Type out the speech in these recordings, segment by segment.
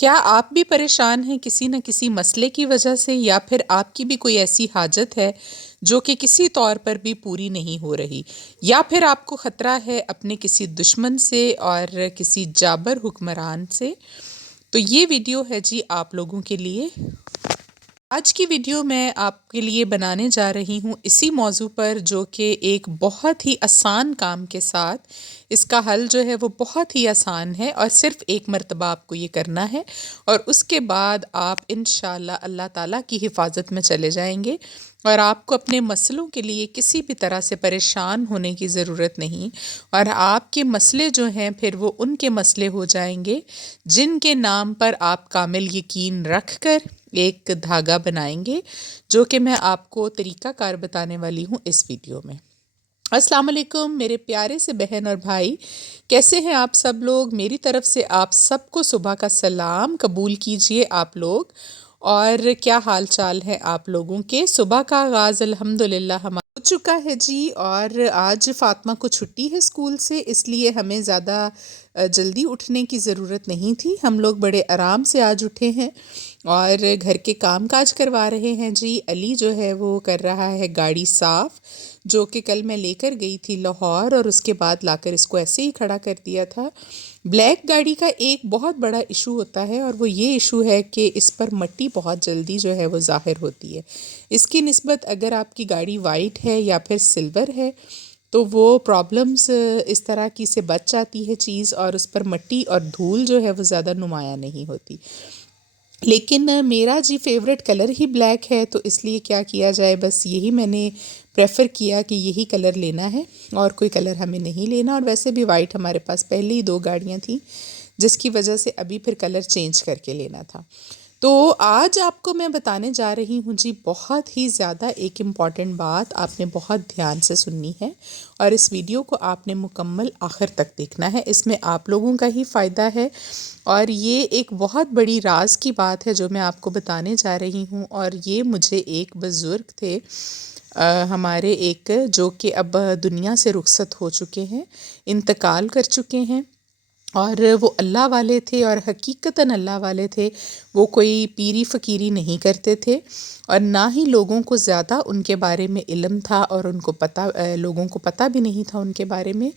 کیا آپ بھی پریشان ہیں کسی نہ کسی مسئلے کی وجہ سے، یا پھر آپ کی بھی کوئی ایسی حاجت ہے جو کہ کسی طور پر بھی پوری نہیں ہو رہی، یا پھر آپ کو خطرہ ہے اپنے کسی دشمن سے اور کسی جابر حکمران سے؟ تو یہ ویڈیو ہے جی آپ لوگوں کے لیے۔ آج کی ویڈیو میں آپ کے لیے بنانے جا رہی ہوں اسی موضوع پر، جو کہ ایک بہت ہی آسان کام کے ساتھ اس کا حل جو ہے وہ بہت ہی آسان ہے، اور صرف ایک مرتبہ آپ کو یہ کرنا ہے، اور اس کے بعد آپ انشاءاللہ اللہ تعالیٰ کی حفاظت میں چلے جائیں گے، اور آپ کو اپنے مسئلوں کے لیے کسی بھی طرح سے پریشان ہونے کی ضرورت نہیں، اور آپ کے مسئلے جو ہیں پھر وہ ان کے مسئلے ہو جائیں گے جن کے نام پر آپ کامل یقین رکھ کر ایک دھاگا بنائیں گے، جو کہ میں آپ کو طریقہ کار بتانے والی ہوں اس ویڈیو میں۔ السلام علیکم میرے پیارے سے بہن اور بھائی، کیسے ہیں آپ سب لوگ؟ میری طرف سے آپ سب کو صبح کا سلام قبول کیجئے آپ لوگ، اور کیا حال چال ہے آپ لوگوں کے؟ صبح کا آغاز الحمدللہ ہمارا ہو چکا ہے جی، اور آج فاطمہ کو چھٹی ہے اسکول سے، اس لیے ہمیں زیادہ جلدی اٹھنے کی ضرورت نہیں تھی، ہم لوگ بڑے آرام سے آج اٹھے ہیں اور گھر کے کام کاج کروا رہے ہیں جی۔ علی جو ہے وہ کر رہا ہے گاڑی صاف، جو کہ کل میں لے کر گئی تھی لاہور، اور اس کے بعد لا کر اس کو ایسے ہی کھڑا کر دیا تھا۔ بلیک گاڑی کا ایک بہت بڑا ایشو ہوتا ہے، اور وہ یہ ایشو ہے کہ اس پر مٹی بہت جلدی جو ہے وہ ظاہر ہوتی ہے۔ اس کی نسبت اگر آپ کی گاڑی وائٹ ہے یا پھر سلور ہے تو وہ پرابلمز اس طرح کی سے بچ جاتی ہے چیز، اور اس پر مٹی اور دھول جو ہے وہ زیادہ نمایاں نہیں ہوتی۔ لیکن میرا جی فیوریٹ کلر ہی بلیک ہے، تو اس لیے کیا کیا جائے، بس یہی میں نے پریفر کیا کہ یہی کلر لینا ہے، اور کوئی کلر ہمیں نہیں لینا، اور ویسے بھی وائٹ ہمارے پاس پہلے ہی 2 گاڑیاں تھیں، جس کی وجہ سے ابھی پھر کلر چینج کر کے لینا تھا۔ تو آج آپ کو میں بتانے جا رہی ہوں جی بہت ہی زیادہ ایک امپورٹنٹ بات، آپ نے بہت دھیان سے سننی ہے، اور اس ویڈیو کو آپ نے مکمل آخر تک دیکھنا ہے، اس میں آپ لوگوں کا ہی فائدہ ہے، اور یہ ایک بہت بڑی راز کی بات ہے جو میں آپ کو بتانے جا رہی ہوں۔ اور یہ مجھے ایک بزرگ تھے ہمارے ایک، جو کہ اب دنیا سے رخصت ہو چکے ہیں، انتقال کر چکے ہیں، اور وہ اللہ والے تھے، اور حقیقتاً اللہ والے تھے، وہ کوئی پیری فقیری نہیں کرتے تھے، اور نہ ہی لوگوں کو زیادہ ان کے بارے میں علم تھا، اور ان کو لوگوں کو پتہ بھی نہیں تھا ان کے بارے میں۔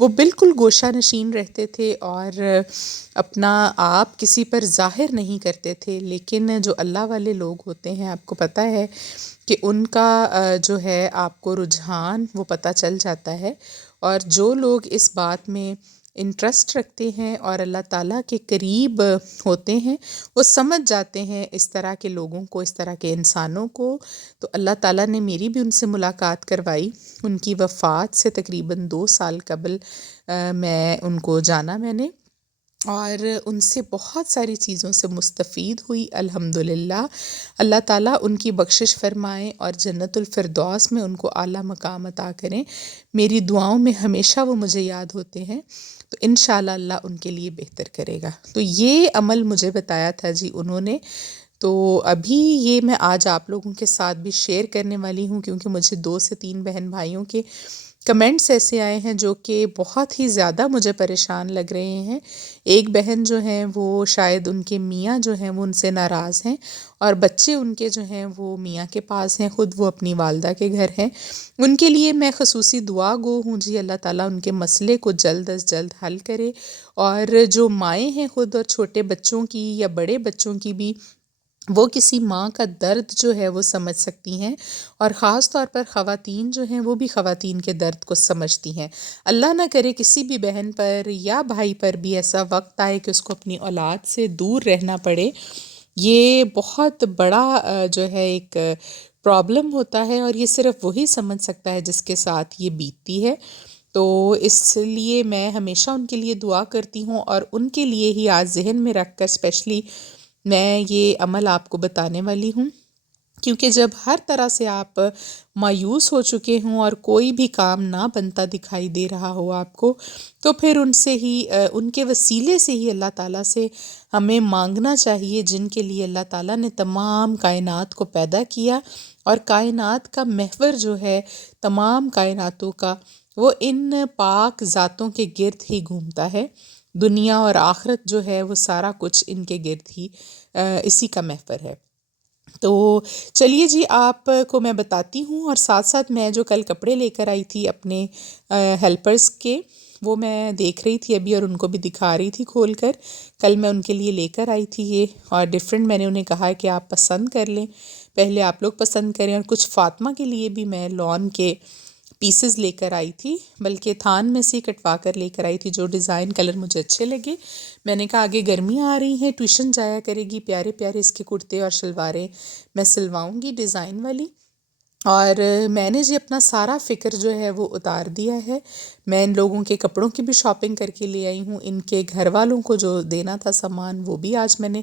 وہ بالکل گوشہ نشین رہتے تھے، اور اپنا آپ کسی پر ظاہر نہیں کرتے تھے، لیکن جو اللہ والے لوگ ہوتے ہیں آپ کو پتہ ہے کہ ان کا جو ہے آپ کو رجحان وہ پتہ چل جاتا ہے، اور جو لوگ اس بات میں انٹرسٹ رکھتے ہیں اور اللہ تعالیٰ کے قریب ہوتے ہیں، وہ سمجھ جاتے ہیں اس طرح کے لوگوں کو، اس طرح کے انسانوں کو۔ تو اللہ تعالیٰ نے میری بھی ان سے ملاقات کروائی، ان کی وفات سے تقریباً 2 سال قبل میں ان کو جانا میں نے، اور ان سے بہت ساری چیزوں سے مستفید ہوئی الحمدللہ۔ اللہ تعالیٰ ان کی بخشش فرمائیں، اور جنت الفردوس میں ان کو اعلیٰ مقام عطا کریں۔ میری دعاؤں میں ہمیشہ وہ مجھے یاد ہوتے ہیں، تو انشاءاللہ اللہ ان کے لیے بہتر کرے گا۔ تو یہ عمل مجھے بتایا تھا جی انہوں نے، تو ابھی یہ میں آج آپ لوگوں کے ساتھ بھی شیئر کرنے والی ہوں، کیونکہ مجھے 2 سے 3 بہن بھائیوں کے کمنٹس ایسے آئے ہیں جو کہ بہت ہی زیادہ مجھے پریشان لگ رہے ہیں۔ ایک بہن جو ہیں وہ شاید ان کے میاں جو ہیں وہ ان سے ناراض ہیں، اور بچے ان کے جو ہیں وہ میاں کے پاس ہیں، خود وہ اپنی والدہ کے گھر ہیں۔ ان کے لیے میں خصوصی دعا گو ہوں جی، اللہ تعالیٰ ان کے مسئلے کو جلد از جلد حل کرے، اور جو مائیں ہیں خود، اور چھوٹے بچوں کی یا بڑے بچوں کی بھی، وہ کسی ماں کا درد جو ہے وہ سمجھ سکتی ہیں، اور خاص طور پر خواتین جو ہیں وہ بھی خواتین کے درد کو سمجھتی ہیں۔ اللہ نہ کرے کسی بھی بہن پر یا بھائی پر بھی ایسا وقت آئے کہ اس کو اپنی اولاد سے دور رہنا پڑے۔ یہ بہت بڑا جو ہے ایک پرابلم ہوتا ہے، اور یہ صرف وہی سمجھ سکتا ہے جس کے ساتھ یہ بیتتی ہے۔ تو اس لیے میں ہمیشہ ان کے لیے دعا کرتی ہوں، اور ان کے لیے ہی آج ذہن میں رکھ کر اسپیشلی میں یہ عمل آپ کو بتانے والی ہوں، کیونکہ جب ہر طرح سے آپ مایوس ہو چکے ہوں اور کوئی بھی کام نہ بنتا دکھائی دے رہا ہو آپ کو، تو پھر ان سے ہی، ان کے وسیلے سے ہی اللہ تعالیٰ سے ہمیں مانگنا چاہیے، جن کے لیے اللہ تعالیٰ نے تمام کائنات کو پیدا کیا، اور کائنات کا محور جو ہے تمام کائناتوں کا، وہ ان پاک ذاتوں کے گرد ہی گھومتا ہے۔ دنیا اور آخرت جو ہے وہ سارا کچھ ان کے گرد ہی اسی کا محور ہے۔ تو چلیے جی آپ کو میں بتاتی ہوں، اور ساتھ ساتھ میں جو کل کپڑے لے کر آئی تھی اپنے ہیلپرز کے، وہ میں دیکھ رہی تھی ابھی اور ان کو بھی دکھا رہی تھی کھول کر۔ کل میں ان کے لیے لے کر آئی تھی یہ، اور ڈیفرنٹ میں نے انہیں کہا کہ آپ پسند کر لیں، پہلے آپ لوگ پسند کریں، اور کچھ فاطمہ کے لیے بھی میں لان کے پیسز لے کر آئی تھی، بلکہ تھان میں سے کٹوا کر لے کر آئی تھی، جو ڈیزائن کلر مجھے اچھے لگے۔ میں نے کہا آگے گرمیاں آ رہی ہیں، ٹیوشن جایا کرے گی، پیارے پیارے اس کے کرتے اور شلواریں میں سلواؤں گی ڈیزائن والی۔ اور میں نے جی اپنا سارا فکر جو ہے وہ اتار دیا ہے، میں ان لوگوں کے کپڑوں کی بھی شاپنگ کر کے لے آئی ہوں، ان کے گھر والوں کو جو دینا تھا سامان وہ بھی آج میں نے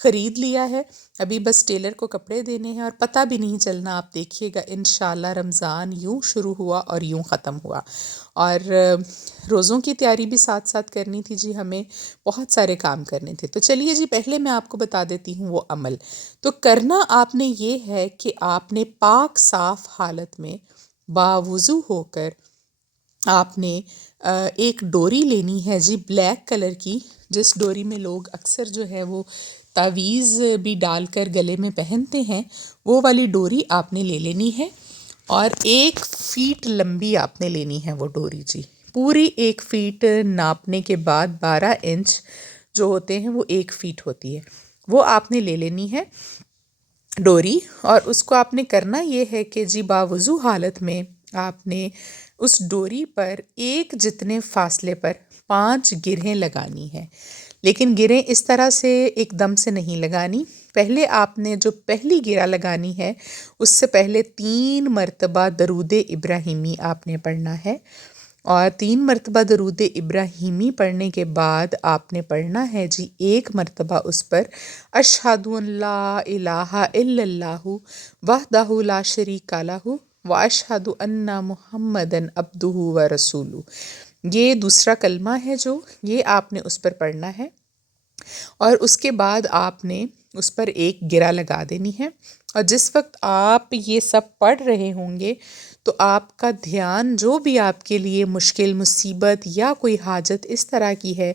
خرید لیا ہے، ابھی بس ٹیلر کو کپڑے دینے ہیں، اور پتہ بھی نہیں چلنا، آپ دیکھیے گا انشاءاللہ رمضان یوں شروع ہوا اور یوں ختم ہوا۔ اور روزوں کی تیاری بھی ساتھ ساتھ کرنی تھی جی، ہمیں بہت سارے کام کرنے تھے۔ تو چلیے جی پہلے میں آپ کو بتا دیتی ہوں وہ عمل۔ تو کرنا آپ نے یہ ہے کہ آپ نے پاک صاف حالت میں باوضو ہو کر آپ نے ایک ڈوری لینی ہے جی بلیک کلر کی، جس ڈوری میں لوگ اکثر جو ہے وہ تعویذ بھی ڈال کر گلے میں پہنتے ہیں، وہ والی ڈوری آپ نے لے لینی ہے، اور 1 فیٹ لمبی آپ نے لینی ہے وہ ڈوری جی، پوری 1 فیٹ ناپنے کے بعد 12 انچ جو ہوتے ہیں وہ 1 فیٹ ہوتی ہے، وہ آپ نے لے لینی ہے ڈوری۔ اور اس کو آپ نے کرنا یہ ہے کہ جی باوضو حالت میں آپ نے اس ڈوری پر ایک جتنے فاصلے پر 5 گرہیں لگانی ہے، لیکن گرہیں اس طرح سے ایک دم سے نہیں لگانی، پہلے آپ نے جو پہلی گرہ لگانی ہے اس سے پہلے 3 مرتبہ درود ابراہیمی آپ نے پڑھنا ہے، اور 3 مرتبہ درود ابراہیمی پڑھنے کے بعد آپ نے پڑھنا ہے جی 1 مرتبہ اس پر اشہد ان لا الہ الا اللہ وحدہ لا شریک لہ واشہد ان محمدً عبدہ ورسولہ، یہ دوسرا کلمہ ہے جو یہ آپ نے اس پر پڑھنا ہے، اور اس کے بعد آپ نے اس پر ایک گرہ لگا دینی ہے، اور جس وقت آپ یہ سب پڑھ رہے ہوں گے تو آپ کا دھیان جو بھی آپ کے لیے مشکل مصیبت یا کوئی حاجت اس طرح کی ہے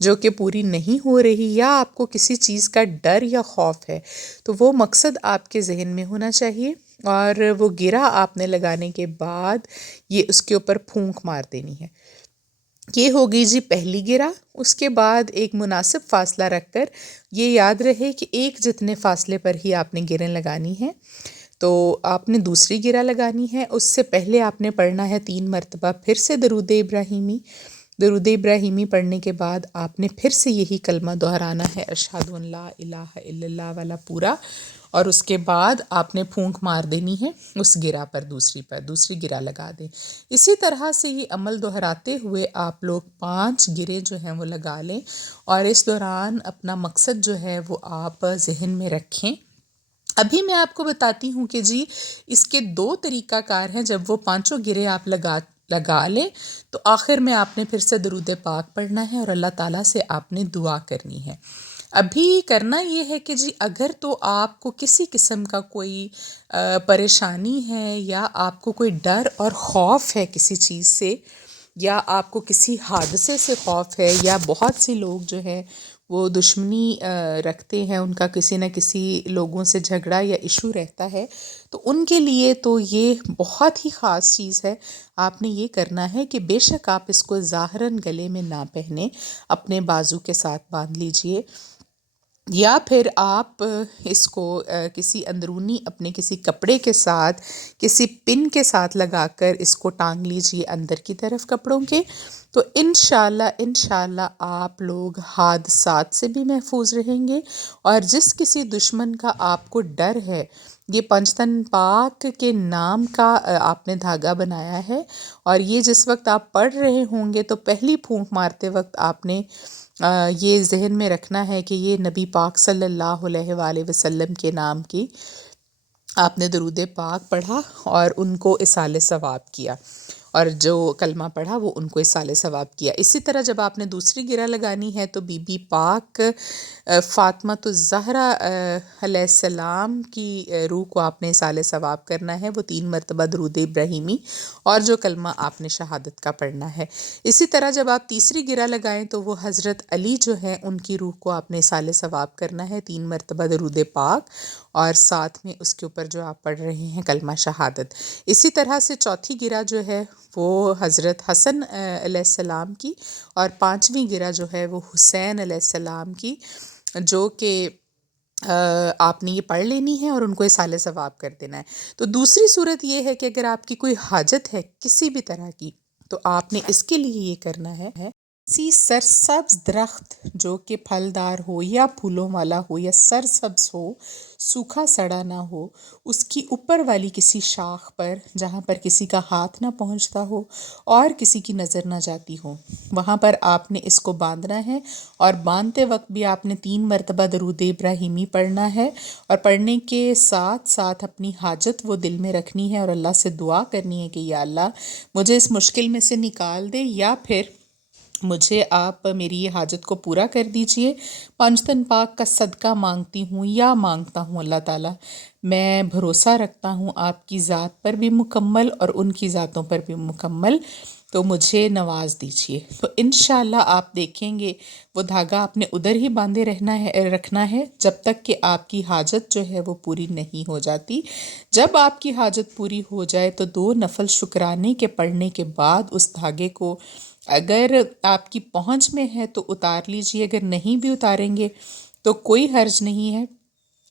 جو کہ پوری نہیں ہو رہی، یا آپ کو کسی چیز کا ڈر یا خوف ہے، تو وہ مقصد آپ کے ذہن میں ہونا چاہیے، اور وہ گرہ آپ نے لگانے کے بعد یہ اس کے اوپر پھونک مار دینی ہے۔ یہ ہوگی جی پہلی گرہ۔ اس کے بعد ایک مناسب فاصلہ رکھ کر یہ یاد رہے کہ ایک جتنے فاصلے پر ہی آپ نے گرہیں لگانی ہیں، تو آپ نے دوسری گرہ لگانی ہے، اس سے پہلے آپ نے پڑھنا ہے 3 مرتبہ پھر سے درود ابراہیمی، درود ابراہیمی پڑھنے کے بعد آپ نے پھر سے یہی کلمہ دہرانا ہے اشہد ان لا الہ الا اللہ والا پورا، اور اس کے بعد آپ نے پھونک مار دینی ہے اس گرہ پر، دوسری گرہ لگا دیں۔ اسی طرح سے یہ عمل دہراتے ہوئے آپ لوگ 5 گرہیں جو ہیں وہ لگا لیں، اور اس دوران اپنا مقصد جو ہے وہ آپ ذہن میں رکھیں۔ ابھی میں آپ کو بتاتی ہوں کہ جی اس کے 2 طریقہ کار ہیں، جب وہ 5 گرہیں آپ لگا لیں تو آخر میں آپ نے پھر سے درود پاک پڑھنا ہے، اور اللہ تعالیٰ سے آپ نے دعا کرنی ہے۔ ابھی کرنا یہ ہے کہ جی اگر تو آپ کو کسی قسم کا کوئی پریشانی ہے، یا آپ کو کوئی ڈر اور خوف ہے کسی چیز سے، یا آپ کو کسی حادثے سے خوف ہے، یا بہت سے لوگ جو ہے وہ دشمنی رکھتے ہیں، ان کا کسی نہ کسی لوگوں سے جھگڑا یا ایشو رہتا ہے، تو ان کے لیے تو یہ بہت ہی خاص چیز ہے۔ آپ نے یہ کرنا ہے کہ بے شک آپ اس کو ظاہراً گلے میں نہ پہنیں، اپنے بازو کے ساتھ باندھ لیجئے، یا پھر آپ اس کو کسی اندرونی اپنے کسی کپڑے کے ساتھ، کسی پن کے ساتھ لگا کر اس کو ٹانگ لیجئے اندر کی طرف کپڑوں کے، تو انشاءاللہ آپ لوگ حادثات سے بھی محفوظ رہیں گے، اور جس کسی دشمن کا آپ کو ڈر ہے، یہ پنجتن پاک کے نام کا آپ نے دھاگا بنایا ہے، اور یہ جس وقت آپ پڑھ رہے ہوں گے تو پہلی پھونک مارتے وقت آپ نے یہ ذہن میں رکھنا ہے کہ یہ نبی پاک صلی اللہ علیہ وآلہ وسلم کے نام کی آپ نے درود پاک پڑھا اور ان کو اصال ثواب کیا۔ اور جو کلمہ پڑھا وہ ان کو ایصال ثواب کیا۔ اسی طرح جب آپ نے دوسری گرہ لگانی ہے تو بی بی پاک فاطمۃ الزہرا علیہ السلام کی روح کو آپ نے ایصال ثواب کرنا ہے، وہ 3 مرتبہ درود ابراہیمی اور جو کلمہ آپ نے شہادت کا پڑھنا ہے۔ اسی طرح جب آپ تیسری گرہ لگائیں تو وہ حضرت علی جو ہے ان کی روح کو آپ نے ایصال ثواب کرنا ہے، 3 مرتبہ درود پاک اور ساتھ میں اس کے اوپر جو آپ پڑھ رہے ہیں کلمہ شہادت۔ اسی طرح سے چوتھی گرہ جو ہے وہ حضرت حسن علیہ السلام کی، اور 5ویں گرہ جو ہے وہ حسین علیہ السلام کی، جو کہ آپ نے یہ پڑھ لینی ہے اور ان کو ایصال ثواب کر دینا ہے۔ تو دوسری صورت یہ ہے کہ اگر آپ کی کوئی حاجت ہے کسی بھی طرح کی تو آپ نے اس کے لیے یہ کرنا ہے، کسی سرسبز درخت جو کہ پھلدار ہو یا پھولوں والا ہو یا سرسبز ہو، سوکھا سڑا نہ ہو، اس کی اوپر والی کسی شاخ پر جہاں پر کسی کا ہاتھ نہ پہنچتا ہو اور کسی کی نظر نہ جاتی ہو، وہاں پر آپ نے اس کو باندھنا ہے، اور باندھتے وقت بھی آپ نے 3 مرتبہ درود ابراہیمی پڑھنا ہے، اور پڑھنے کے ساتھ ساتھ اپنی حاجت وہ دل میں رکھنی ہے اور اللہ سے دعا کرنی ہے کہ یا اللہ مجھے اس مشکل میں سے نکال دے، یا پھر مجھے آپ میری یہ حاجت کو پورا کر دیجئے۔ پنجتن پاک کا صدقہ مانگتی ہوں یا مانگتا ہوں اللہ تعالیٰ، میں بھروسہ رکھتا ہوں آپ کی ذات پر بھی مکمل اور ان کی ذاتوں پر بھی مکمل، تو مجھے نواز دیجئے۔ تو انشاءاللہ آپ دیکھیں گے وہ دھاگا آپ نے ادھر ہی باندھے رکھنا ہے جب تک کہ آپ کی حاجت جو ہے وہ پوری نہیں ہو جاتی۔ جب آپ کی حاجت پوری ہو جائے تو 2 نفل شکرانے کے پڑھنے کے بعد اس دھاگے کو اگر آپ کی پہنچ میں ہے تو اتار لیجئے، اگر نہیں بھی اتاریں گے تو کوئی حرج نہیں ہے،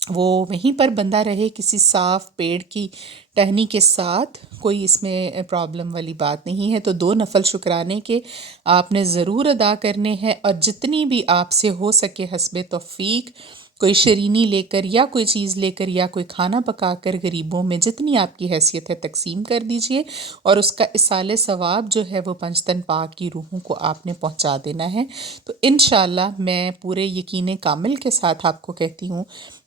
وہ وہیں پر بندہ رہے کسی صاف پیڑ کی ٹہنی کے ساتھ، کوئی اس میں پرابلم والی بات نہیں ہے۔ تو 2 نفل شکرانے کے آپ نے ضرور ادا کرنے ہیں، اور جتنی بھی آپ سے ہو سکے حسب توفیق کوئی شرینی لے کر یا کوئی چیز لے کر یا کوئی کھانا پکا کر غریبوں میں جتنی آپ کی حیثیت ہے تقسیم کر دیجئے، اور اس کا ایصال ثواب جو ہے وہ پنجتن پاک کی روحوں کو آپ نے پہنچا دینا ہے۔ تو انشاءاللہ میں پورے یقین کامل کے ساتھ آپ کو کہتی ہوں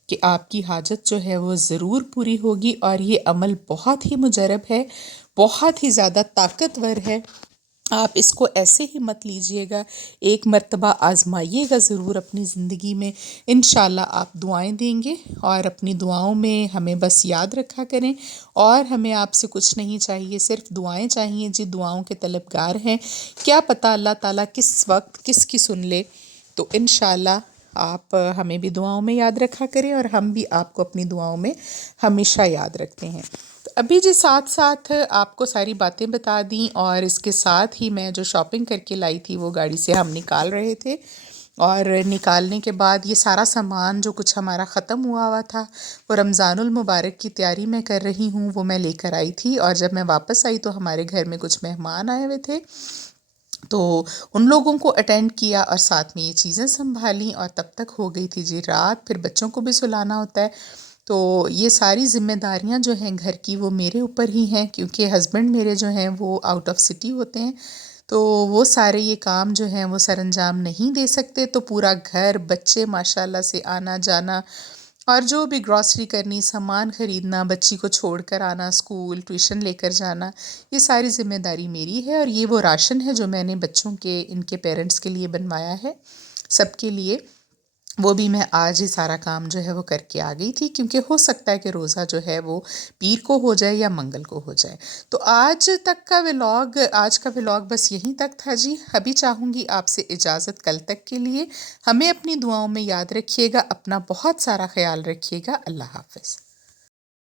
کہ آپ کی حاجت جو ہے وہ ضرور پوری ہوگی، اور یہ عمل بہت ہی مجرب ہے، بہت ہی زیادہ طاقتور ہے۔ آپ اس کو ایسے ہی مت لیجئے گا، ایک مرتبہ آزمائیے گا ضرور اپنی زندگی میں، انشاءاللہ آپ دعائیں دیں گے، اور اپنی دعاؤں میں ہمیں بس یاد رکھا کریں، اور ہمیں آپ سے کچھ نہیں چاہیے، صرف دعائیں چاہیے جی، دعاؤں کے طلبگار ہیں، کیا پتہ اللہ تعالیٰ کس وقت کس کی سن لے۔ تو انشاءاللہ آپ ہمیں بھی دعاؤں میں یاد رکھا کریں، اور ہم بھی آپ کو اپنی دعاؤں میں ہمیشہ یاد رکھتے ہیں۔ ابھی جی ساتھ ساتھ آپ کو ساری باتیں بتا دیں، اور اس کے ساتھ ہی میں جو شاپنگ کر کے لائی تھی وہ گاڑی سے ہم نکال رہے تھے، اور نکالنے کے بعد یہ سارا سامان جو کچھ ہمارا ختم ہوا تھا وہ رمضان المبارک کی تیاری میں کر رہی ہوں، وہ میں لے کر آئی تھی، اور جب میں واپس آئی تو ہمارے گھر میں کچھ مہمان آئے ہوئے تھے، تو ان لوگوں کو اٹینڈ کیا اور ساتھ میں یہ چیزیں سنبھالیں، اور تب تک ہو گئی تھی جی رات، پھر بچوں کو بھی سلانا ہوتا ہے، تو یہ ساری ذمہ داریاں جو ہیں گھر کی وہ میرے اوپر ہی ہیں، کیونکہ ہسبینڈ میرے جو ہیں وہ آؤٹ آف سٹی ہوتے ہیں، تو وہ سارے یہ کام جو ہیں وہ سر انجام نہیں دے سکتے، تو پورا گھر، بچے ماشاءاللہ سے آنا جانا، اور جو بھی گروسری کرنی، سامان خریدنا، بچی کو چھوڑ کر آنا اسکول، ٹیوشن لے کر جانا، یہ ساری ذمہ داری میری ہے، اور یہ وہ راشن ہے جو میں نے بچوں کے ان کے پیرنٹس کے لیے بنوایا ہے سب کے لیے، وہ بھی میں آج ہی سارا کام جو ہے وہ کر کے آ گئی تھی، کیونکہ ہو سکتا ہے کہ روزہ جو ہے وہ پیر کو ہو جائے یا منگل کو ہو جائے۔ تو آج کا ولاگ بس یہیں تک تھا جی، ابھی چاہوں گی آپ سے اجازت کل تک کے لیے، ہمیں اپنی دعاؤں میں یاد رکھیے گا، اپنا بہت سارا خیال رکھیے گا، اللہ حافظ۔